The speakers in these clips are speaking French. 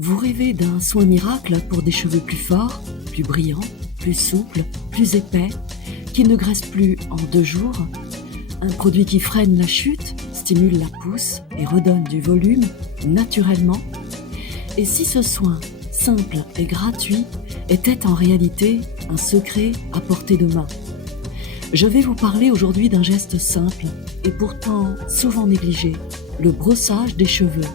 Vous rêvez d'un soin miracle pour des cheveux plus forts, plus brillants, plus souples, plus épais, qui ne graissent plus en 2 jours? Un produit qui freine la chute, stimule la pousse et redonne du volume naturellement? Et si ce soin, simple et gratuit, était en réalité un secret à portée de main? Je vais vous parler aujourd'hui d'un geste simple et pourtant souvent négligé, le brossage des cheveux.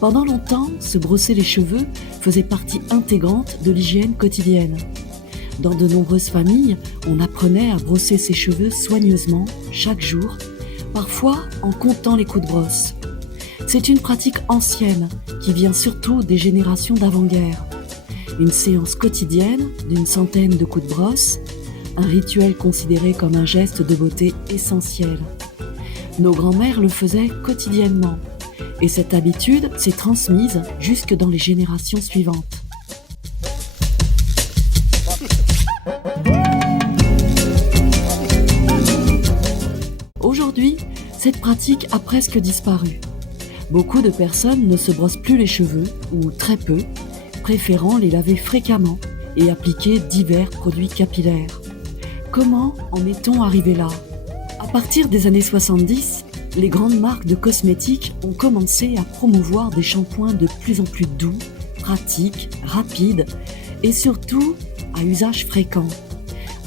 Pendant longtemps, se brosser les cheveux faisait partie intégrante de l'hygiène quotidienne. Dans de nombreuses familles, on apprenait à brosser ses cheveux soigneusement, chaque jour, parfois en comptant les coups de brosse. C'est une pratique ancienne qui vient surtout des générations d'avant-guerre. Une séance quotidienne d'une centaine de coups de brosse, un rituel considéré comme un geste de beauté essentiel. Nos grands-mères le faisaient quotidiennement. Et cette habitude s'est transmise jusque dans les générations suivantes. Aujourd'hui, cette pratique a presque disparu. Beaucoup de personnes ne se brossent plus les cheveux, ou très peu, préférant les laver fréquemment et appliquer divers produits capillaires. Comment en est-on arrivé là? À partir des années 70, les grandes marques de cosmétiques ont commencé à promouvoir des shampoings de plus en plus doux, pratiques, rapides et surtout à usage fréquent.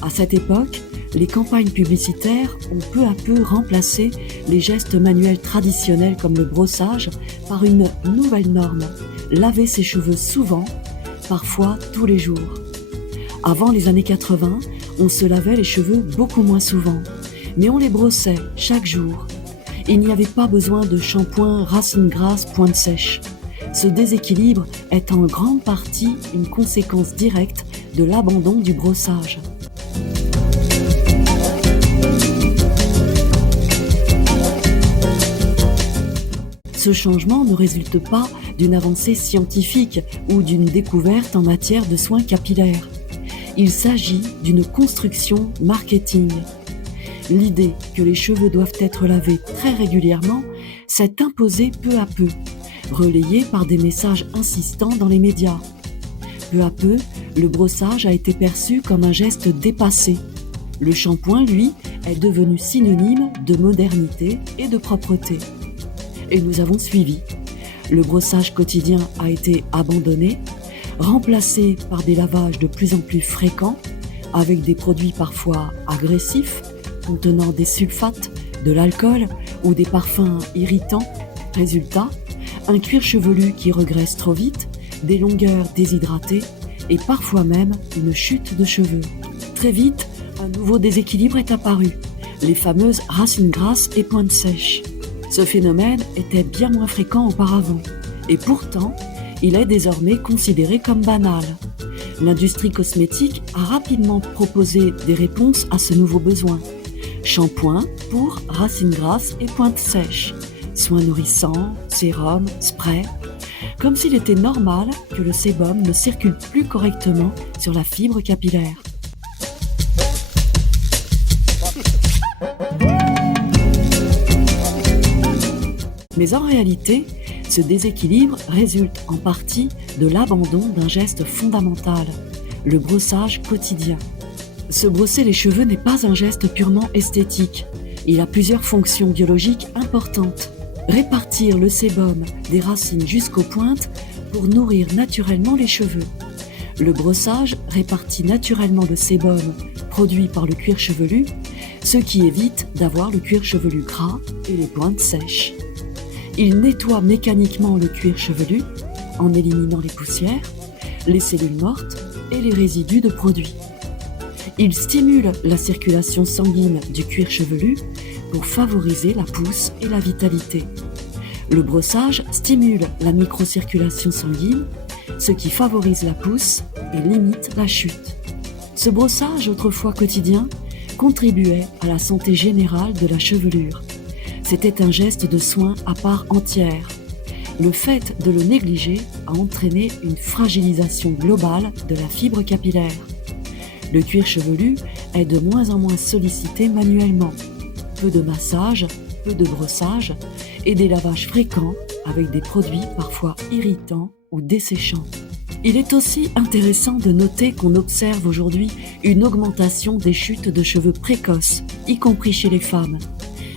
À cette époque, les campagnes publicitaires ont peu à peu remplacé les gestes manuels traditionnels comme le brossage par une nouvelle norme, laver ses cheveux souvent, parfois tous les jours. Avant les années 80, on se lavait les cheveux beaucoup moins souvent, mais on les brossait chaque jour. Il n'y avait pas besoin de shampoing racine grasse pointe sèche. Ce déséquilibre est en grande partie une conséquence directe de l'abandon du brossage. Ce changement ne résulte pas d'une avancée scientifique ou d'une découverte en matière de soins capillaires. Il s'agit d'une construction marketing. L'idée que les cheveux doivent être lavés très régulièrement s'est imposée peu à peu, relayée par des messages insistants dans les médias. Peu à peu, le brossage a été perçu comme un geste dépassé. Le shampoing, lui, est devenu synonyme de modernité et de propreté. Et nous avons suivi. Le brossage quotidien a été abandonné, remplacé par des lavages de plus en plus fréquents, avec des produits parfois agressifs, contenant des sulfates, de l'alcool ou des parfums irritants. Résultat, un cuir chevelu qui regraisse trop vite, des longueurs déshydratées et parfois même une chute de cheveux. Très vite, un nouveau déséquilibre est apparu, les fameuses racines grasses et pointes sèches. Ce phénomène était bien moins fréquent auparavant et pourtant, il est désormais considéré comme banal. L'industrie cosmétique a rapidement proposé des réponses à ce nouveau besoin. Shampoing pour racines grasses et pointes sèches, soins nourrissants, sérum, spray, comme s'il était normal que le sébum ne circule plus correctement sur la fibre capillaire. Mais en réalité, ce déséquilibre résulte en partie de l'abandon d'un geste fondamental, le brossage quotidien. Se brosser les cheveux n'est pas un geste purement esthétique. Il a plusieurs fonctions biologiques importantes. Répartir le sébum des racines jusqu'aux pointes pour nourrir naturellement les cheveux. Le brossage répartit naturellement le sébum produit par le cuir chevelu, ce qui évite d'avoir le cuir chevelu gras et les pointes sèches. Il nettoie mécaniquement le cuir chevelu en éliminant les poussières, les cellules mortes et les résidus de produits. Il stimule la circulation sanguine du cuir chevelu pour favoriser la pousse et la vitalité. Le brossage stimule la microcirculation sanguine, ce qui favorise la pousse et limite la chute. Ce brossage, autrefois quotidien, contribuait à la santé générale de la chevelure. C'était un geste de soin à part entière. Le fait de le négliger a entraîné une fragilisation globale de la fibre capillaire. Le cuir chevelu est de moins en moins sollicité manuellement. peu de massage, peu de brossage et des lavages fréquents avec des produits parfois irritants ou desséchants. Il est aussi intéressant de noter qu'on observe aujourd'hui une augmentation des chutes de cheveux précoces, y compris chez les femmes.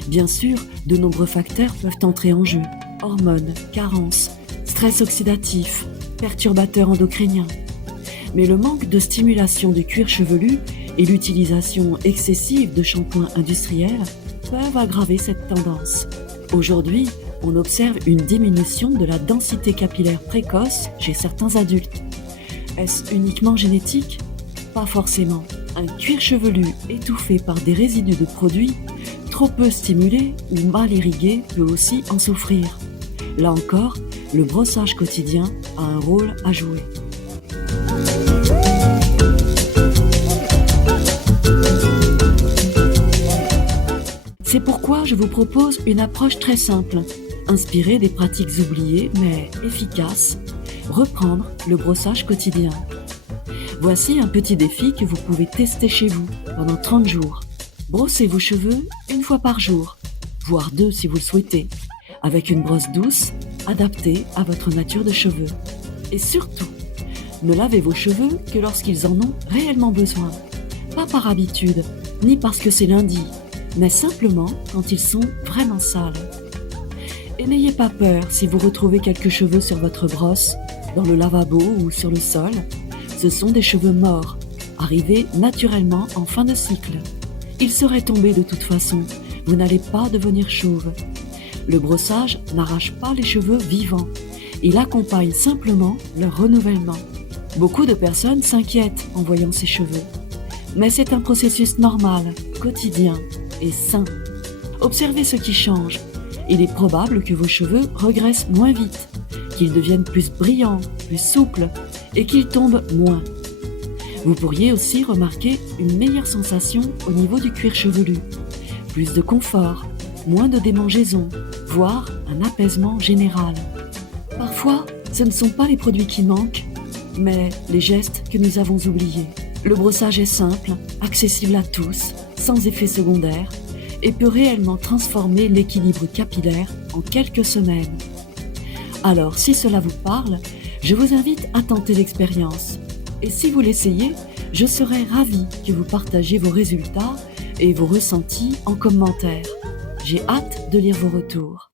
Bien sûr, de nombreux facteurs peuvent entrer en jeu. Hormones, carences, stress oxydatif, perturbateurs endocriniens. Mais le manque de stimulation du cuir chevelu et l'utilisation excessive de shampoings industriels peuvent aggraver cette tendance. Aujourd'hui, on observe une diminution de la densité capillaire précoce chez certains adultes. Est-ce uniquement génétique ? Pas forcément. Un cuir chevelu étouffé par des résidus de produits, trop peu stimulé ou mal irrigué peut aussi en souffrir. Là encore, le brossage quotidien a un rôle à jouer. C'est pourquoi je vous propose une approche très simple, inspirée des pratiques oubliées mais efficaces, reprendre le brossage quotidien. Voici un petit défi que vous pouvez tester chez vous pendant 30 jours. Brossez vos cheveux une fois par jour, voire 2 si vous le souhaitez, avec une brosse douce adaptée à votre nature de cheveux. Et surtout, ne lavez vos cheveux que lorsqu'ils en ont réellement besoin. Pas par habitude, ni parce que c'est lundi, mais simplement quand ils sont vraiment sales. Et n'ayez pas peur si vous retrouvez quelques cheveux sur votre brosse, dans le lavabo ou sur le sol. Ce sont des cheveux morts, arrivés naturellement en fin de cycle. Ils seraient tombés de toute façon, vous n'allez pas devenir chauve. Le brossage n'arrache pas les cheveux vivants, il accompagne simplement leur renouvellement. Beaucoup de personnes s'inquiètent en voyant ces cheveux. Mais c'est un processus normal, quotidien et sain. Observez ce qui change. Il est probable que vos cheveux regressent moins vite, qu'ils deviennent plus brillants, plus souples et qu'ils tombent moins. Vous pourriez aussi remarquer une meilleure sensation au niveau du cuir chevelu, plus de confort, moins de démangeaisons, voire un apaisement général. Parfois, ce ne sont pas les produits qui manquent, mais les gestes que nous avons oubliés. Le brossage est simple, accessible à tous, sans effet secondaire, et peut réellement transformer l'équilibre capillaire en quelques semaines. Alors, si cela vous parle, je vous invite à tenter l'expérience. Et si vous l'essayez, je serai ravie que vous partagiez vos résultats et vos ressentis en commentaire. J'ai hâte de lire vos retours.